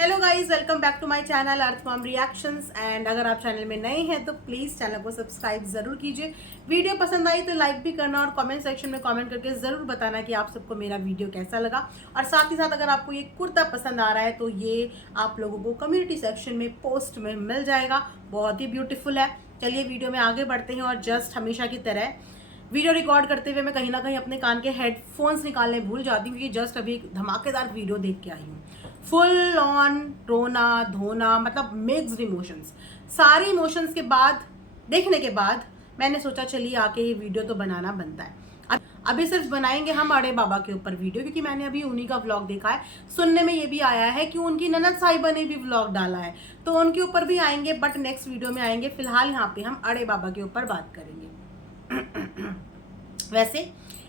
Hello guys, welcome back to my channel Arth mom reactions. And अगर आप channel में नए हैं तो प्लीज़ चैनल को सब्सक्राइब ज़रूर कीजिए। वीडियो पसंद आई तो लाइक भी करना और कमेंट सेक्शन में कमेंट करके ज़रूर बताना कि आप सबको मेरा वीडियो कैसा लगा। और साथ ही साथ अगर आपको ये कुर्ता पसंद आ रहा है तो ये आप लोगों को कम्युनिटी सेक्शन में पोस्ट में मिल जाएगा। बहुत ही ब्यूटीफुल है। चलिए वीडियो में आगे बढ़ते हैं। और जस्ट हमेशा की तरह वीडियो रिकॉर्ड करते हुए मैं कहीं ना कहीं अपने कान के हेडफोन्स निकालने भूल जाती हूँ, क्योंकि जस्ट अभी एक धमाकेदार वीडियो देख के आई हूँ। फुल ऑन रोना धोना, मतलब मिक्स्ड इमोशंस। सारे इमोशंस के बाद, देखने के बाद मैंने सोचा चलिए आके ये वीडियो तो बनाना बनता है। अभी सिर्फ बनाएंगे हम अड़े बाबा के ऊपर वीडियो, क्योंकि मैंने अभी उन्हीं का व्लॉग देखा है। सुनने में ये भी आया है कि उनकी ननद साहिबा ने भी व्लॉग डाला है, तो उनके ऊपर भी आएंगे, बट नेक्स्ट वीडियो में आएंगे। फिलहाल यहाँ पे हम अड़े बाबा के ऊपर बात करेंगे। वैसे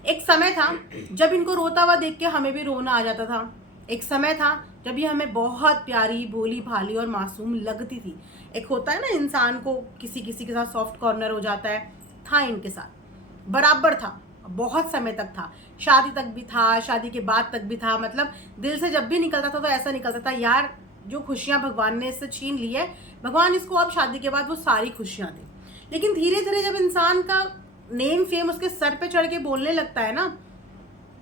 एक समय था जब इनको रोता हुआ देख के हमें भी रोना आ जाता था। एक समय था जब ये हमें बहुत प्यारी, भोली भाली और मासूम लगती थी। एक होता है ना, इंसान को किसी किसी के साथ सॉफ्ट कॉर्नर हो जाता है। था इनके साथ, बराबर था, बहुत समय तक था। शादी तक भी था, शादी के बाद तक भी था। मतलब दिल से जब भी निकलता था तो ऐसा निकलता था, यार जो खुशियां भगवान ने इससे छीन ली है, भगवान इसको अब शादी के बाद वो सारी खुशियां दे। लेकिन धीरे धीरे जब इंसान का नेम फेम उसके सर पे चढ़ के बोलने लगता है ना,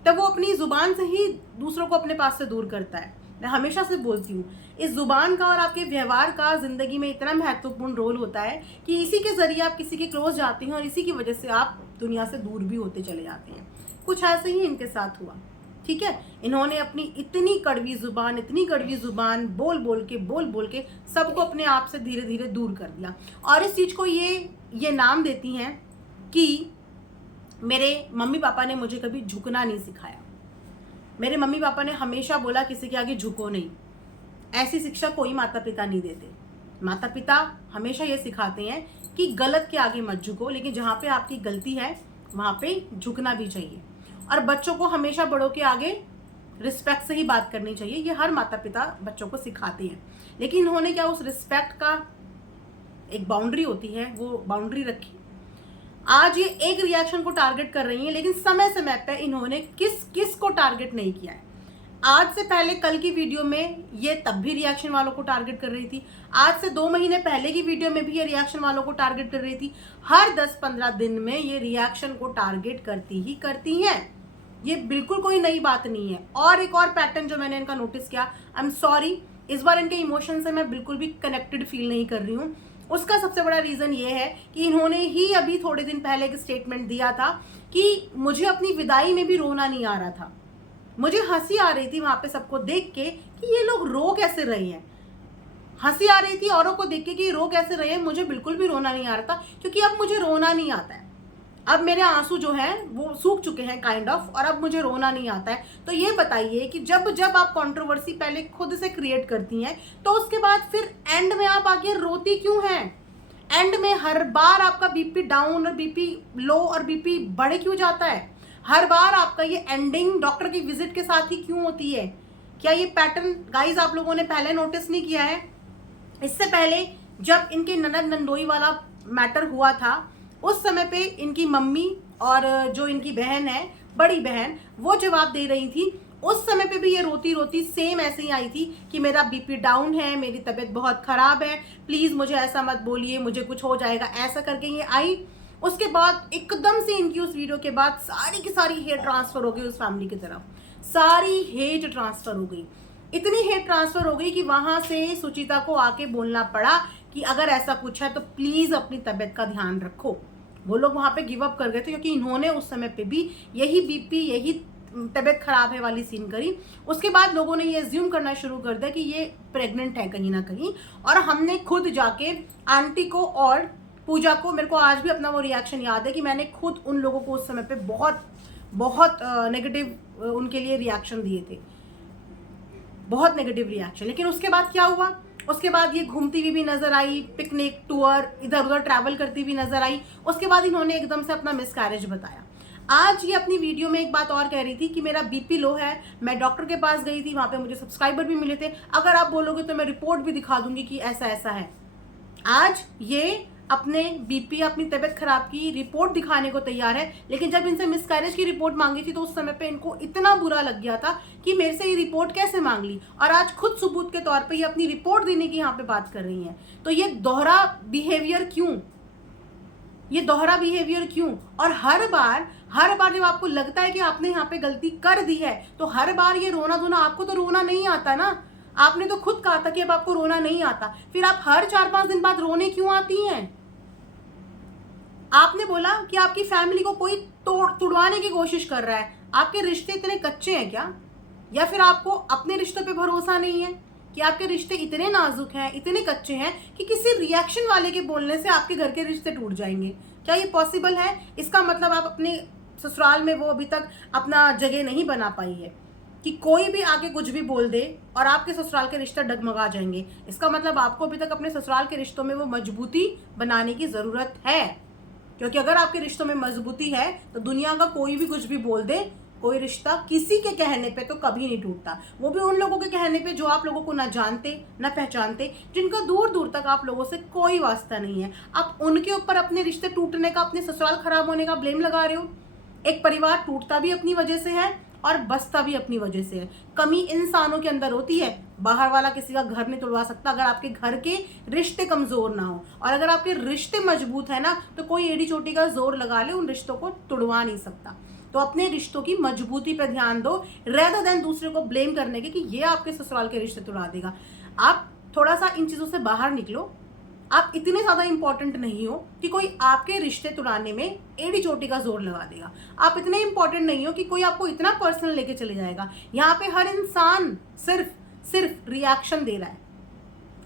तब वो अपनी जुबान से ही दूसरों को अपने पास से दूर करता है। मैं हमेशा से बोलती हूँ, इस जुबान का और आपके व्यवहार का जिंदगी में इतना महत्वपूर्ण रोल होता है कि इसी के जरिए आप किसी के क्लोज जाते हैं और इसी की वजह से आप दुनिया से दूर भी होते चले जाते हैं। कुछ ऐसे ही इनके साथ हुआ। ठीक है, इन्होंने अपनी इतनी कड़वी जुबान बोल बोल के सबको अपने आप से धीरे धीरे दूर कर दिया। और इस चीज को ये नाम देती हैं कि मेरे मम्मी पापा ने मुझे कभी झुकना नहीं सिखाया। मेरे मम्मी पापा ने हमेशा बोला किसी के आगे झुको नहीं। ऐसी शिक्षा कोई माता पिता नहीं देते। माता पिता हमेशा ये सिखाते हैं कि गलत के आगे मत झुको, लेकिन जहाँ पे आपकी गलती है वहाँ पे झुकना भी चाहिए। और बच्चों को हमेशा बड़ों के आगे रिस्पेक्ट से ही बात करनी चाहिए। ये हर माता पिता बच्चों को सिखाते हैं। लेकिन इन्होंने क्या, उस रिस्पेक्ट का एक बाउंड्री होती है, वो बाउंड्री रखी। आज ये एक रिएक्शन को टारगेट कर रही हैं, लेकिन समय समय पे इन्होंने किस किस को टारगेट नहीं किया है। आज से पहले कल की वीडियो में ये तब भी रिएक्शन वालों को टारगेट कर रही थी। आज से 2 महीने पहले की वीडियो में भी ये रिएक्शन वालों को टारगेट कर रही थी। हर 10-15 दिन में ये रिएक्शन को टारगेट करती ही करती हैं। ये बिल्कुल कोई नई बात नहीं है। और एक और पैटर्न जो मैंने इनका नोटिस किया, आई एम सॉरी, इस बार इनके इमोशन से मैं बिल्कुल भी कनेक्टेड फील नहीं कर रही हूँ। उसका सबसे बड़ा रीजन ये है कि इन्होंने ही अभी थोड़े दिन पहले एक स्टेटमेंट दिया था कि मुझे अपनी विदाई में भी रोना नहीं आ रहा था। मुझे हंसी आ रही थी वहां पे सबको देख के कि ये लोग रो कैसे रहे हैं। हंसी आ रही थी औरों को देख के कि रो कैसे रहे हैं। मुझे बिल्कुल भी रोना नहीं आ रहा था, क्योंकि अब मुझे रोना नहीं आता है। अब मेरे आंसू जो हैं वो सूख चुके हैं काइंड ऑफ, और अब मुझे रोना नहीं आता है। तो ये बताइए कि जब जब आप कंट्रोवर्सी पहले खुद से क्रिएट करती हैं, तो उसके बाद फिर एंड में आप आके रोती क्यों हैं? एंड में हर बार आपका बीपी डाउन और बीपी लो और बीपी बढ़े क्यों जाता है? हर बार आपका ये एंडिंग डॉक्टर की विजिट के साथ ही क्यों होती है? क्या ये पैटर्न गाइस आप लोगों ने पहले नोटिस नहीं किया है? इससे पहले जब इनके ननद नंदोई वाला मैटर हुआ था, उस समय पे इनकी मम्मी और जो इनकी बहन है, बड़ी बहन, वो जवाब दे रही थी। उस समय पे भी ये रोती रोती सेम ऐसे ही आई थी कि मेरा बीपी डाउन है, मेरी तबीयत बहुत खराब है, प्लीज मुझे ऐसा मत बोलिए, मुझे कुछ हो जाएगा, ऐसा करके ये आई। उसके बाद एकदम से इनकी उस वीडियो के बाद सारी की सारी हेट ट्रांसफर हो गई उस फैमिली की तरफ। सारी हेट ट्रांसफर हो गई। इतनी हेट ट्रांसफर हो गई कि वहां से सुचिता को आके बोलना पड़ा कि अगर ऐसा कुछ है तो प्लीज अपनी तबीयत का ध्यान रखो। वो लोग वहां पे गिव अप कर गए थे, क्योंकि इन्होंने उस समय पे भी यही बीपी, यही तबीयत खराब है वाली सीन करी। उसके बाद लोगों ने ये एज्यूम करना शुरू कर दिया कि ये प्रेग्नेंट है कहीं ना कहीं। और हमने खुद जाके आंटी को और पूजा को, मेरे को आज भी अपना वो रिएक्शन याद है कि मैंने खुद उन लोगों को उस समय पे बहुत बहुत नेगेटिव उनके लिए रिएक्शन दिए थे, बहुत नेगेटिव रिएक्शन। लेकिन उसके बाद क्या हुआ? उसके बाद ये घूमती हुई भी नजर आई, पिकनिक टूर इधर उधर ट्रैवल करती हुई नजर आई। उसके बाद इन्होंने एकदम से अपना मिसकैरेज बताया। आज ये अपनी वीडियो में एक बात और कह रही थी कि मेरा बीपी लो है, मैं डॉक्टर के पास गई थी, वहां पे मुझे सब्सक्राइबर भी मिले थे, अगर आप बोलोगे तो मैं रिपोर्ट भी दिखा दूंगी कि ऐसा ऐसा है। आज ये अपने बीपी, अपनी तबीयत खराब की रिपोर्ट दिखाने को तैयार है, लेकिन जब इनसे मिसकैरेज की रिपोर्ट मांगी थी तो उस समय पे इनको इतना बुरा लग गया था कि मेरे से ये रिपोर्ट कैसे मांग ली, और आज खुद सबूत के तौर पे ये अपनी रिपोर्ट देने की यहाँ पे बात कर रही हैं। तो ये दोहरा बिहेवियर क्यों, ये दोहरा बिहेवियर क्यों? और हर बार जब आपको लगता है कि आपने यहाँ पे गलती कर दी है तो हर बार ये रोना धोना, आपको तो रोना नहीं आता ना, आपने तो खुद कहा था कि अब आपको रोना नहीं आता, फिर आप हर 4-5 दिन बाद रोने क्यों आती हैं? आपने बोला कि आपकी फैमिली को कोई तुड़वाने की कोशिश कर रहा है, आपके रिश्ते इतने कच्चे हैं क्या? या फिर आपको अपने रिश्तों पे भरोसा नहीं है कि आपके रिश्ते इतने नाजुक हैं, इतने कच्चे हैं कि किसी रिएक्शन वाले के बोलने से आपके घर के रिश्ते टूट जाएंगे? क्या ये पॉसिबल है? इसका मतलब आप अपने ससुराल में वो अभी तक अपना जगह नहीं बना पाई है कि कोई भी आके कुछ भी बोल दे और आपके ससुराल के रिश्ते डगमगा जाएंगे। इसका मतलब आपको अभी तक अपने ससुराल के रिश्तों में वो मजबूती बनाने की ज़रूरत है, क्योंकि अगर आपके रिश्तों में मजबूती है तो दुनिया का कोई भी कुछ भी बोल दे, कोई रिश्ता किसी के कहने पे तो कभी नहीं टूटता, वो भी उन लोगों के कहने पे जो आप लोगों को ना जानते ना पहचानते, जिनका दूर दूर तक आप लोगों से कोई वास्ता नहीं है। आप उनके ऊपर अपने रिश्ते टूटने का, अपने ससुराल खराब होने का ब्लेम लगा रहे हो। एक परिवार टूटता भी अपनी वजह से है और बसता भी अपनी वजह से है। कमी इंसानों के अंदर होती है, बाहर वाला किसी का घर नहीं तोड़वा सकता अगर आपके घर के रिश्ते कमजोर ना हो, और अगर आपके रिश्ते मजबूत है ना तो कोई एड़ी चोटी का जोर लगा ले उन रिश्तों को तोड़वा नहीं सकता। तो अपने रिश्तों की मजबूती पर ध्यान दो, रेदर देन दूसरे को ब्लेम करने के कि ये आपके ससुराल के रिश्ते तोड़ा देगा। आप थोड़ा सा इन चीज़ों से बाहर निकलो। आप इतने ज़्यादा इंपॉर्टेंट नहीं हो कि कोई आपके रिश्ते तोड़ाने में एड़ी चोटी का जोर लगा देगा। आप इतने इंपॉर्टेंट नहीं हो कि कोई आपको इतना पर्सनल लेके चले जाएगा। यहाँ पे हर इंसान सिर्फ रिएक्शन दे रहा है,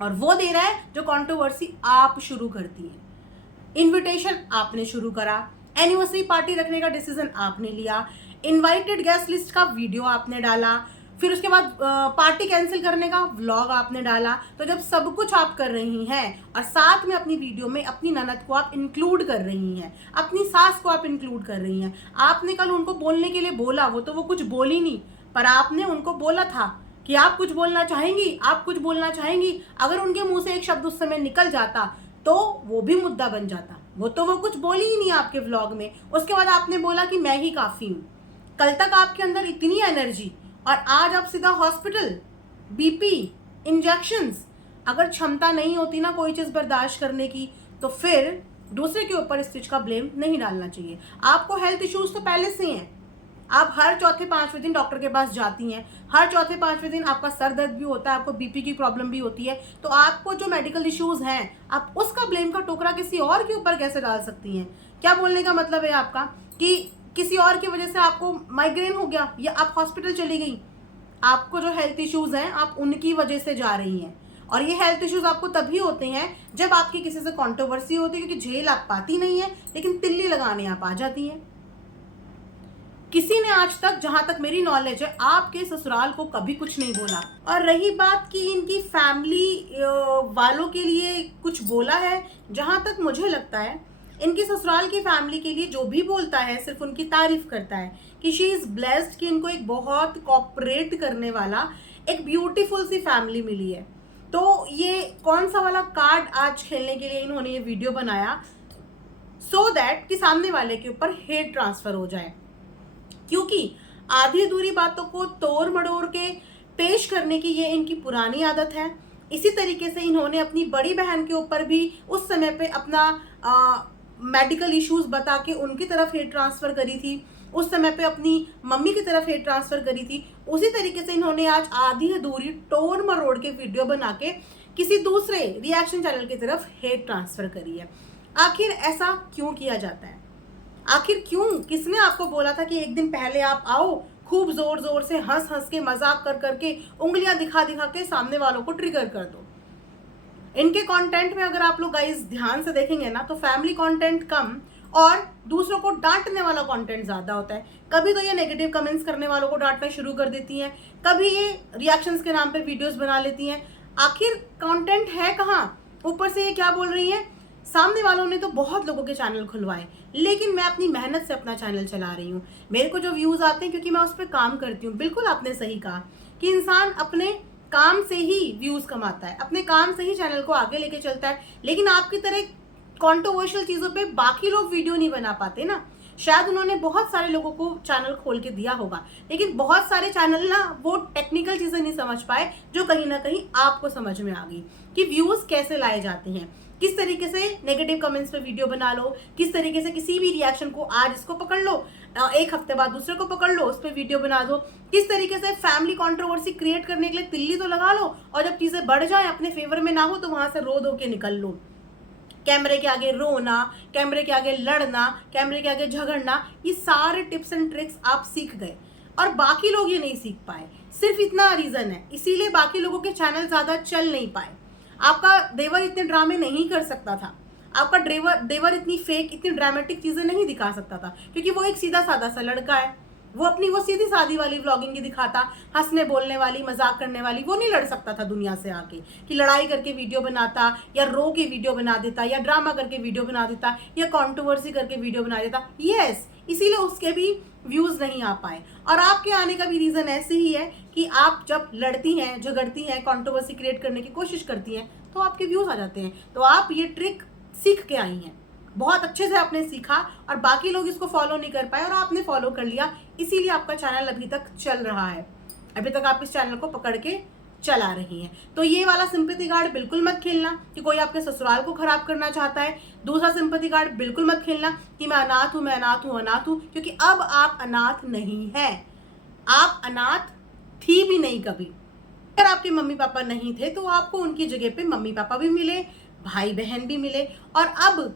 और वो दे रहा है जो कंट्रोवर्सी आप शुरू करती है। इनविटेशन आपने शुरू करा, एनिवर्सरी पार्टी रखने का डिसीजन आपने लिया, इनवाइटेड गेस्ट लिस्ट का वीडियो आपने डाला, फिर उसके बाद पार्टी कैंसिल करने का व्लॉग आपने डाला। तो जब सब कुछ आप कर रही हैं और साथ में अपनी वीडियो में अपनी ननद को आप इंक्लूड कर रही हैं, अपनी सास को आप इंक्लूड कर रही हैं, आपने कल उनको बोलने के लिए बोला, वो तो वो कुछ बोली नहीं, पर आपने उनको बोला था कि आप कुछ बोलना चाहेंगी, आप कुछ बोलना चाहेंगी। अगर उनके मुंह से एक शब्द उस समय निकल जाता तो वो भी मुद्दा बन जाता। वो तो वो कुछ बोली ही नहीं आपके व्लॉग में। उसके बाद आपने बोला कि मैं ही काफ़ी हूँ। कल तक आपके अंदर इतनी एनर्जी और आज आप सीधा हॉस्पिटल, बीपी, इंजेक्शंस। अगर क्षमता नहीं होती ना कोई चीज़ बर्दाश्त करने की तो फिर दूसरे के ऊपर इस चीज़ का ब्लेम नहीं डालना चाहिए। आपको हेल्थ इश्यूज तो पहले से हैं, आप हर चौथे पांचवें दिन डॉक्टर के पास जाती हैं, हर चौथे पांचवें दिन आपका सर दर्द भी होता है, आपको बीपी की प्रॉब्लम भी होती है। तो आपको जो मेडिकल इश्यूज हैं आप उसका ब्लेम का टोकरा किसी और के ऊपर कैसे डाल सकती हैं? क्या बोलने का मतलब है आपका कि किसी और की वजह से आपको माइग्रेन हो गया या आप हॉस्पिटल चली गई? आपको जो हेल्थ इश्यूज हैं आप उनकी वजह से जा रही हैं, और ये हेल्थ इश्यूज आपको तभी होते हैं जब आपकी किसी से कंट्रोवर्सी होती है, क्योंकि झेल आप पाती नहीं है लेकिन तिल्ली लगाने आप आ जाती हैं। किसी ने आज तक, जहां तक मेरी नॉलेज है, आपके ससुराल को कभी कुछ नहीं बोला। और रही बात कि इनकी फैमिली वालों के लिए कुछ बोला है, जहां तक मुझे लगता है इनकी ससुराल की फैमिली के लिए जो भी बोलता है सिर्फ उनकी तारीफ करता है कि शी इज़ ब्लेस्ड, कि इनको एक बहुत कोऑपरेट करने वाला एक ब्यूटीफुल सी फैमिली मिली है। तो ये कौन सा वाला कार्ड आज खेलने के लिए इन्होंने ये वीडियो बनाया, सो दैट कि सामने वाले के ऊपर हेट ट्रांसफर हो जाए, क्योंकि आधी अधूरी बातों को तोड़ मड़ोड़ के पेश करने की ये इनकी पुरानी आदत है। इसी तरीके से इन्होंने अपनी बड़ी बहन के ऊपर भी उस समय पे अपना मेडिकल इश्यूज बता के उनकी तरफ हेट ट्रांसफ़र करी थी, उस समय पे अपनी मम्मी की तरफ हेट ट्रांसफ़र करी थी। उसी तरीके से इन्होंने आज आधी अधूरी तोड़ मरोड़ के वीडियो बना के किसी दूसरे रिएक्शन चैनल की तरफ हेट ट्रांसफ़र करी है। आखिर ऐसा क्यों किया जाता है? आखिर क्यों? किसने आपको बोला था कि एक दिन पहले आप आओ, खूब जोर जोर से हंस हंस के मजाक कर करके उंगलियां दिखा दिखा के सामने वालों को ट्रिगर कर दो? इनके कंटेंट में अगर आप लोग गाइस ध्यान से देखेंगे ना तो फैमिली कंटेंट कम और दूसरों को डांटने वाला कंटेंट ज़्यादा होता है। कभी तो ये नेगेटिव कमेंट्स करने वालों को डांटना शुरू कर देती हैं, कभी ये रिएक्शंस के नाम पे वीडियोस बना लेती हैं। आखिर कंटेंट है कहाँ? ऊपर से ये क्या बोल रही हैं, सामने वालों ने तो बहुत लोगों के चैनल खुलवाए, लेकिन मैं अपनी मेहनत से अपना चैनल चला रही हूँ, मेरे को जो व्यूज़ आते हैं क्योंकि मैं उस पर काम करती हूँ। बिल्कुल आपने सही कहा कि इंसान अपने काम से ही व्यूज़ कमाता है, अपने काम से ही चैनल को आगे लेके चलता है। लेकिन आपकी तरह कंट्रोवर्शियल चीजों पे बाकी लोग वीडियो नहीं बना पाते ना। शायद उन्होंने बहुत सारे लोगों को चैनल खोल के दिया होगा, लेकिन बहुत सारे चैनल ना वो टेक्निकल चीजें नहीं समझ पाए जो कहीं ना कहीं आपको समझ में आ गई कि व्यूज कैसे लाए जाते हैं, किस तरीके से नेगेटिव कमेंट्स पे वीडियो बना लो, किस तरीके से किसी भी रिएक्शन को आज इसको पकड़ लो, एक हफ्ते बाद दूसरे को पकड़ लो, उस पर वीडियो बना दो, किस तरीके से फैमिली कंट्रोवर्सी क्रिएट करने के लिए तिल्ली तो लगा लो, और जब चीजें बढ़ जाए अपने फेवर में ना हो तो वहां से रो धो के निकल लो। कैमरे के आगे रोना, कैमरे के आगे लड़ना, कैमरे के आगे झगड़ना, ये सारे टिप्स एंड ट्रिक्स आप सीख गए और बाकी लोग ये नहीं सीख पाए। सिर्फ इतना रीजन है, इसीलिए बाकी लोगों के चैनल ज्यादा चल नहीं पाए। आपका देवर इतने ड्रामे नहीं कर सकता था, आपका देवर इतनी फेक, इतनी ड्रामेटिक चीजें नहीं दिखा सकता था, क्योंकि वो एक सीधा साधा सा लड़का है। वो सीधी सादी वाली व्लॉगिंग ही दिखाता, हंसने बोलने वाली, मजाक करने वाली वो नहीं लड़ सकता था दुनिया से आके कि लड़ाई करके वीडियो बनाता या रो के वीडियो बना देता या ड्रामा करके वीडियो बना देता या कंट्रोवर्सी करके वीडियो बना देता। यस, इसीलिए उसके भी व्यूज नहीं आ पाए। और आपके आने का भी रीजन ऐसे ही है कि आप जब लड़ती हैं, झगड़ती हैं, कंट्रोवर्सी क्रिएट करने की कोशिश करती हैं तो आपके व्यूज आ जाते हैं। तो आप ये ट्रिक सीख के आई हैं, बहुत अच्छे से आपने सीखा और बाकी लोग इसको फॉलो नहीं कर पाए और आपने फॉलो कर लिया, इसीलिए आपका चैनल अभी तक चल रहा है। अभी तक आप इस चैनल को पकड़ के चला रही हैं। तो ये वाला सिंपैथी कार्ड बिल्कुल मत खेलना कि कोई आपके ससुराल को खराब करना चाहता है। दूसरा सिंपैथी कार्ड बिल्कुल मत खेलना कि मैं अनाथ हूं, मैं अनाथ हूं, अनाथ हूं, क्योंकि अब आप अनाथ नहीं है। आप अनाथ थी भी नहीं कभी। अगर आपके मम्मी पापा नहीं थे तो आपको उनकी जगह पे मम्मी पापा भी मिले, भाई बहन भी मिले, और अब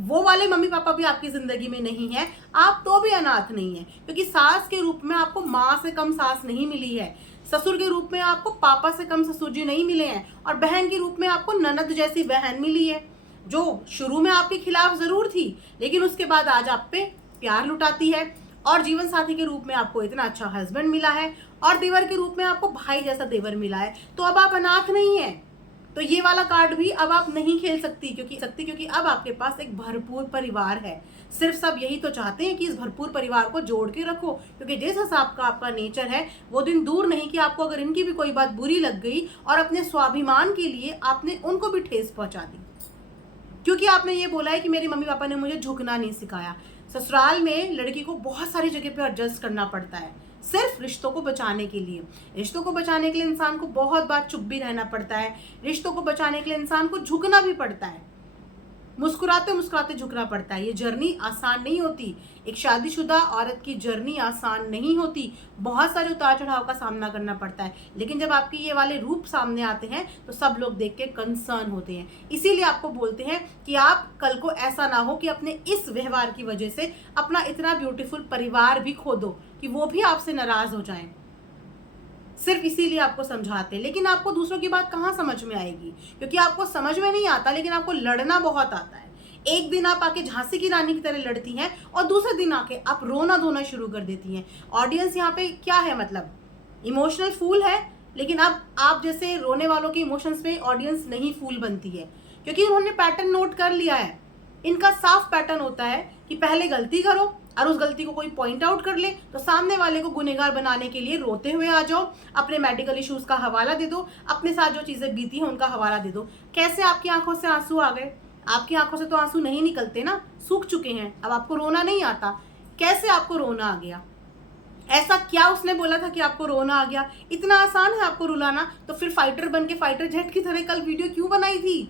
वो वाले मम्मी पापा भी आपकी जिंदगी में नहीं है, आप तो भी अनाथ नहीं है, क्योंकि सास के रूप में आपको माँ से कम सास नहीं मिली है, ससुर के रूप में आपको पापा से कम ससुर जी नहीं मिले हैं, और बहन के रूप में आपको ननद जैसी बहन मिली है जो शुरू में आपके खिलाफ जरूर थी, लेकिन उसके बाद आज आप पे प्यार लुटाती है, और जीवन साथी के रूप में आपको इतना अच्छा हस्बैंड मिला है, और देवर के रूप में आपको भाई जैसा देवर मिला है। तो अब आप अनाथ नहीं है। तो ये वाला कार्ड भी अब आप नहीं खेल सकती, क्योंकि अब आपके पास एक भरपूर परिवार है। सिर्फ सब यही तो चाहते हैं कि इस भरपूर परिवार को जोड़ के रखो, क्योंकि जिस हिसाब का आपका नेचर है वो दिन दूर नहीं कि आपको अगर इनकी भी कोई बात बुरी लग गई और अपने स्वाभिमान के लिए आपने उनको भी ठेस पहुंचा दी, क्योंकि आपने ये बोला है कि मेरे मम्मी पापा ने मुझे झुकना नहीं सिखाया। ससुराल में लड़की को बहुत सारी जगह पे एडजस्ट करना पड़ता है, सिर्फ रिश्तों को बचाने के लिए। रिश्तों को बचाने के लिए इंसान को बहुत बार चुप भी रहना पड़ता है, रिश्तों को बचाने के लिए इंसान को झुकना भी पड़ता है, मुस्कुराते मुस्कुराते झुकना पड़ता है। ये जर्नी आसान नहीं होती, एक शादीशुदा औरत की जर्नी आसान नहीं होती, बहुत सारे उतार चढ़ाव का सामना करना पड़ता है। लेकिन जब आपके ये वाले रूप सामने आते हैं तो सब लोग देख के कंसर्न होते हैं, इसीलिए आपको बोलते हैं कि आप कल को ऐसा ना हो कि अपने इस व्यवहार की वजह से अपना इतना ब्यूटीफुल परिवार भी खो दो, कि वो भी आपसे नाराज हो जाएं। सिर्फ इसीलिए आपको समझाते हैं, लेकिन आपको दूसरों की बात कहाँ समझ में आएगी, क्योंकि आपको समझ में नहीं आता, लेकिन आपको लड़ना बहुत आता है। एक दिन आप आके झांसी की रानी की तरह लड़ती हैं और दूसरे दिन आके आप रोना धोना शुरू कर देती हैं। ऑडियंस यहाँ पे क्या है, मतलब इमोशनल फूल है, लेकिन अब आप जैसे रोने वालों के इमोशंस पे ऑडियंस नहीं फूल बनती है, क्योंकि उन्होंने पैटर्न नोट कर लिया है। इनका साफ पैटर्न होता है कि पहले गलती करो और उस गलती को कोई पॉइंट आउट कर ले तो सामने वाले को गुनहगार बनाने के लिए रोते हुए आ जाओ, अपने मेडिकल इश्यूज का हवाला दे दो, अपने साथ जो चीजें बीती हैं उनका हवाला दे दो। कैसे आपकी आंखों से आंसू आ गए? आपकी आंखों से तो आंसू नहीं निकलते ना, सूख चुके हैं, अब आपको रोना नहीं आता। कैसे आपको रोना आ गया? ऐसा क्या उसने बोला था कि आपको रोना आ गया? इतना आसान है आपको रुलाना, तो फिर फाइटर बन के फाइटर जेट की तरह कल वीडियो क्यों बनाई थी?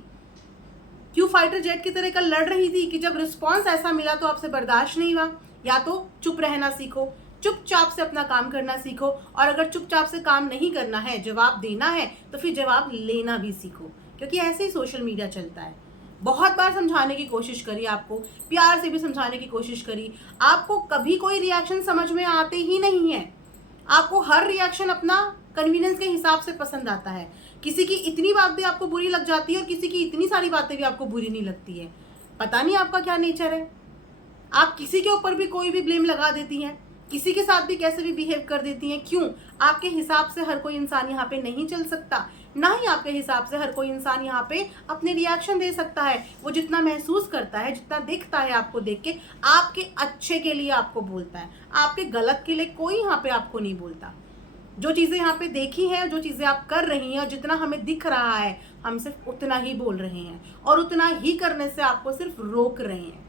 क्यों फाइटर जेट की तरह कल लड़ रही थी कि जब रिस्पॉन्स ऐसा मिला तो आपसे बर्दाश्त नहीं हुआ? या तो चुप रहना सीखो, चुपचाप से अपना काम करना सीखो, और अगर चुपचाप से काम नहीं करना है, जवाब देना है, तो फिर जवाब लेना भी सीखो, क्योंकि ऐसे ही सोशल मीडिया चलता है। बहुत बार समझाने की कोशिश करी, आपको प्यार से भी समझाने की कोशिश करी, आपको कभी कोई रिएक्शन समझ में आते ही नहीं है। आपको हर रिएक्शन अपना कन्वीनियंस के हिसाब से पसंद आता है। किसी की इतनी बात भी आपको बुरी लग जाती है और किसी की इतनी सारी बातें भी आपको बुरी नहीं लगती है। पता नहीं आपका क्या नेचर है, आप किसी के ऊपर भी कोई भी ब्लेम लगा देती हैं, किसी के साथ भी कैसे भी बिहेव कर देती हैं। क्यों? आपके हिसाब से हर कोई इंसान यहाँ पे नहीं चल सकता, ना ही आपके हिसाब से हर कोई इंसान यहाँ पे अपने रिएक्शन दे सकता है। वो जितना महसूस करता है, जितना दिखता है आपको देख के, आपके अच्छे के लिए आपको बोलता है, आपके गलत के लिए कोई यहाँ पे आपको नहीं बोलता। जो चीज़ें यहाँ पे देखी हैं, जो चीज़ें आप कर रही हैं और जितना हमें दिख रहा है, हम सिर्फ उतना ही बोल रहे हैं और उतना ही करने से आपको सिर्फ रोक रहे हैं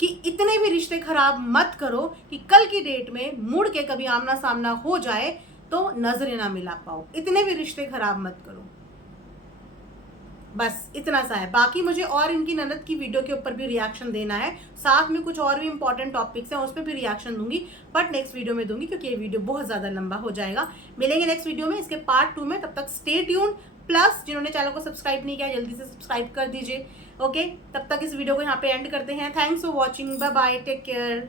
कि इतने भी रिश्ते खराब मत करो कि कल की डेट में मुड़ के कभी आमना सामना हो जाए तो नजरें ना मिला पाओ। इतने भी रिश्ते खराब मत करो। बस इतना सा है। बाकी मुझे और इनकी ननद की वीडियो के ऊपर भी रिएक्शन देना है, साथ में कुछ और भी इंपॉर्टेंट टॉपिक्स हैं उस पर भी रिएक्शन दूंगी, बट नेक्स्ट वीडियो में दूंगी क्योंकि ये वीडियो बहुत ज़्यादा लंबा हो जाएगा। मिलेंगे नेक्स्ट वीडियो में, इसके पार्ट 2 में। तब तक स्टे ट्यून। प्लस जिन्होंने चैनल को सब्सक्राइब नहीं किया जल्दी से सब्सक्राइब कर दीजिए। ओके, तब तक इस वीडियो को यहाँ पे एंड करते हैं। Thanks for watching, bye bye, take care.